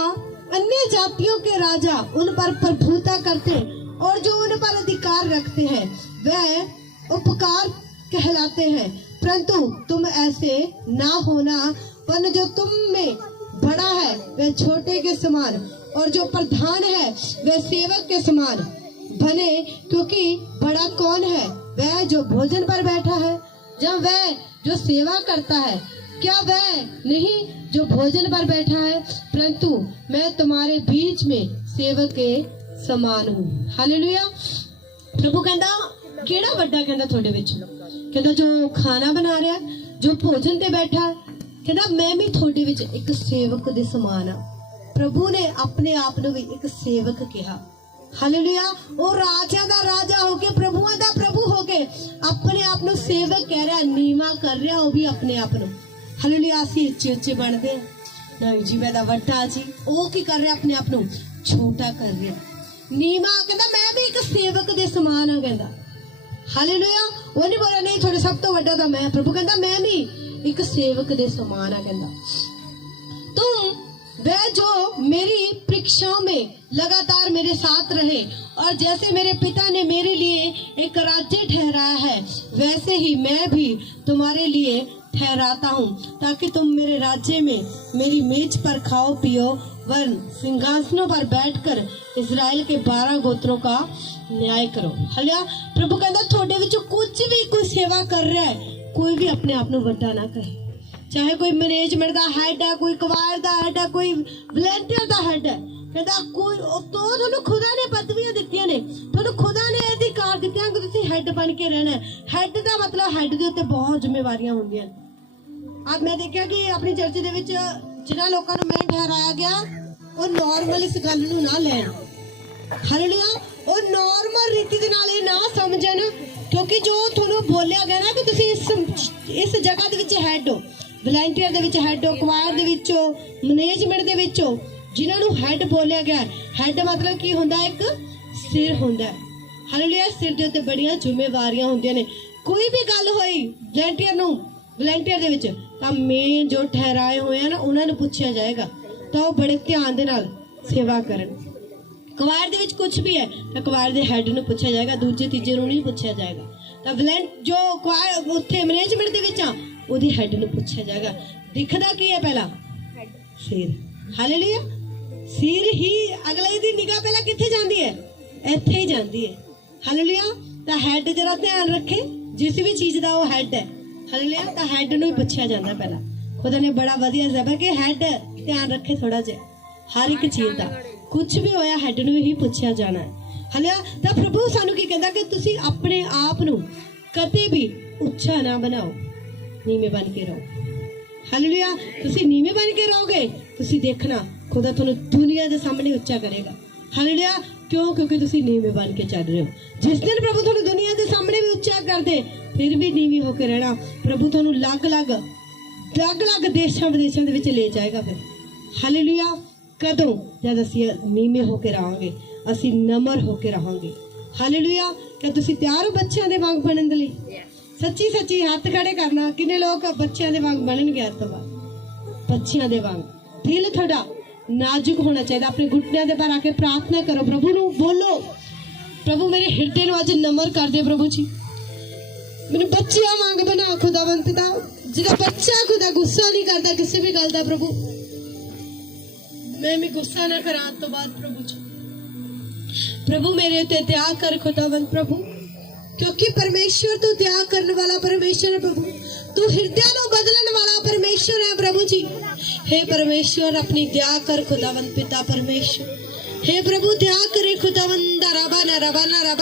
अन्य जातियों के राजा उन पर प्रभुता करते हैं और जो उन पर अधिकार रखते हैं वह उपकार कहलाते हैं, परंतु तुम ऐसे ना होना, पर जो तुम में बड़ा है वह छोटे के समान और जो प्रधान है वह सेवक के समान बने, क्योंकि बड़ा कौन है, वह जो भोजन पर बैठा है या वह जो सेवा करता है? क्या वह नहीं जो भोजन पर बैठा है? परंतु मैं तुम्हारे बीच में सेवक के समान हूँ। हालेलुया। प्रभु कहता केड़ा वड्डा, कहता थोड़े विच, कहता जो खाना बना रहा है, जो भोजन ते बैठा है, कहता मैं भी थोड़े विच एक सेवक दे समान हाँ। प्रभु ने अपने आप नूं भी एक सेवक कहा। हालेलुया। वो राजा दा राजा होके, प्रभुआं दा प्रभु होके अपने आप नूं सेवक कह रहा, नीवा कर रहा वो भी अपने आप नूं। हालेलुया। असीं उच्चे उच्चे बनदे नहीं जी, मैं दा वड्डा जी, वो की कर रहा अपने आप नूं छोटा कर रहा, नीवा। कहता मैं भी एक सेवक दे समान हाँ, कहता। हालेलुया। वो नहीं बोला नहीं थोड़े सब तो वड्डा था मैं। प्रभु कहता मैं भी एक सेवक दे समान हाँ, कहता। तुम वह जो मेरी परीक्षाओं में लगातार मेरे साथ रहे और जैसे मेरे पिता ने मेरे लिए एक राज्य ठहराया है, वैसे ही मैं भी तुम्हारे लिए ठहराता हूँ, ताकि तुम मेरे राज्य में मेरी मेज पर खाओ पियो, वरन सिंहासनों पर बैठकर इजराइल के 12 गोत्रों का न्याय करो। हालेलुया। प्रभु कहता थोड़े विचों कुछ भी कोई सेवा कर रहा है, कोई भी अपने आप को वड्डा ना कहे। चाहे कोई मैनेजमेंट का हेड है, कोई कवायर का हेड है, कोई वॉलंटियर का हेड है, कहता कोई तो ਤੁਹਾਨੂੰ खुदा ने पदवियां ਦਿੱਤੀਆਂ ਨੇ, ਤੁਹਾਨੂੰ खुदा ने अधिकार ਦਿੱਤੇ ਹਨ ਕਿ ਤੁਸੀਂ ਹੈਡ ਬਣ ਕੇ ਰਹਿਣਾ ਹੈ। ਹੈਡ ਦਾ ਮਤਲਬ ਹੈਡ ਦੇ ਉੱਤੇ ਬਹੁਤ ਜ਼ਿੰਮੇਵਾਰੀਆਂ ਹੁੰਦੀਆਂ ਨੇ। ਅੱਜ ਮੈਂ ਦੇਖਿਆ ਕਿ ਆਪਣੀ ਚਰਚ ਦੇ ਵਿੱਚ ਜਿਨ੍ਹਾਂ ਲੋਕਾਂ ਨੂੰ ਮੈਂ ਠਹਿਰਾਇਆ ਗਿਆ, ਉਹ ਨਾਰਮਲ ਇਸ ਗੱਲ ਨੂੰ ਨਾ ਲੈਣ। ਹਾਲੇਲੂਇਆ। ਉਹ ਨਾਰਮਲ ਰੀਤੀ ਦੇ ਨਾਲ ਇਹ ਨਾ ਸਮਝਣ, ਕਿਉਂਕਿ ਜੋ ਤੁਹਾਨੂੰ ਬੋਲਿਆ ਗਿਆ ਨਾ ਕਿ ਤੁਸੀਂ ਇਸ ਜਗ੍ਹਾ ਦੇ ਵਿੱਚ ਹੈਡ ਹੋ, ਵਲੰਟੀਅਰ ਦੇ ਵਿੱਚ ਹੈਡ ਹੋ, ਕਵਾਇਰ ਦੇ ਵਿੱਚ ਹੋ, ਮੈਨੇਜਮੈਂਟ ਦੇ ਵਿੱਚ ਹੋ, जिन्हों ਨੂੰ ਹੈਡ ਬੋਲਿਆ ਗਿਆ। ਹੈਡ ਮਤਲਬ ਕੀ ਹੁੰਦਾ, ਇੱਕ ਸਿਰ ਹੁੰਦਾ। ਹਾਲੇਲੂਇਆ। ਸਿਰ ਦੇ ਉੱਤੇ ਬੜੀਆਂ ਜ਼ਿੰਮੇਵਾਰੀਆਂ ਹੁੰਦੀਆਂ ਨੇ। ਕੋਈ ਵੀ ਗੱਲ ਹੋਈ ਵਲੰਟੀਅਰ ਦੇ ਵਿੱਚ ਤਾਂ ਮੇਨ ਜੋ ਠਹਿਰਾਏ ਹੋਏ ਆ ਨਾ ਉਹਨਾਂ ਨੂੰ ਪੁੱਛਿਆ ਜਾਏਗਾ, ਤਾਂ ਉਹ ਬੜੇ ਧਿਆਨ ਦੇ ਨਾਲ ਸੇਵਾ ਕਰਨ। ਕਵਾਇਰ ਦੇ ਵਿੱਚ ਕੁਝ ਵੀ ਹੈ ਤਾਂ ਕਵਾਇਰ ਦੇ ਹੈਡ ਨੂੰ ਪੁੱਛਿਆ ਜਾਏਗਾ, ਦੂਜੇ ਤੀਜੇ ਨੂੰ ਨਹੀਂ ਪੁੱਛਿਆ ਜਾਏਗਾ। ਤਾਂ ਜੋ ਕਵਾਇਰ ਉੱਥੇ ਮੈਨੇਜਮੈਂਟ ਦੇ ਵਿੱਚ ਆ ਉਹਦੀ ਹੈਡ ਨੂੰ ਪੁੱਛਿਆ ਜਾਏਗਾ। ਦਿਖਦਾ ਕੀ ਹੈ ਪਹਿਲਾਂ? ਸਿਰ। ਹਾਲੇਲੂਇਆ। सिर ही अगले दी निगाह पहला किथे जाती है? इत्थे ही जाती है। हालेलुया। तो हैड जरा ध्यान रखे, जिस भी चीज का वो हैड है। हालेलुया। तो हैड नूं ही पुछया जांदा पहला। खुदा ने बड़ा वधिया जब कि हैड ध्यान रखे थोड़ा जिहा हर एक चीज का, कुछ भी होया हैड नूं ही पुछया जाना है। हालेलुया। तो प्रभु सानू की कहंदा कि तुसी अपने आप नूं कदे भी उच्चा ना बनाओ, नीवें बन के रहो। हालेलुया। तुसी नीवें बन के रहोगे, तुसी देखना खुदा तुहानू दुनिया के सामने उच्चा करेगा। हालेलुया। क्यों? क्योंकि तुसी नीवें बन के चल रहे हो। जिस दिन प्रभु तुहानू दुनिया के सामने भी उच्चा कर दे, फिर भी नीवी होकर रहना। प्रभु तुहानू अलग-अलग देशों विदेशों के विच ले जाएगा। फिर हालेलुया। कदों? जब असीं नीवें होकर रहांगे, असीं नम्र होकर रहांगे। हालेलुया। क्या तुसी तैयार हो बच्चों के वांग बनने के लिए? सच्ची सच्ची हाथ खड़े करना। किन्ने लोग बच्चों के वांग बननगे? आज तो बाद बच्चों के वांग दिल थोड़ा नाजुक होना चाहिए। अपने घुटनों के पर आके प्रार्थना करो, प्रभु नूं बोलो, प्रभु मेरे हृदय नूं अज नम्र कर दे। प्रभु जी मैनूं बच्चियां वांग बना खुदावंत पिता, जिहड़ा बच्चा खुदा गुस्सा नहीं करता किसी भी गल दा। प्रभु मैं भी गुस्सा ना करा आज तो बाद। प्रभु जी प्रभु मेरे ते त्याग कर खुदावंत प्रभु, क्योंकि परमेश्वर तू त्याग करने वाला परमेश्वर है। प्रभु तू हृदय को बदलने वाला परमेश्वर है। प्रभु जी हे परमेश्वर अपनी दया कर खुदावंत पिता परमेश्वर। हे प्रभु दया करे खुदावंत। रबा ना रबा ना रबा।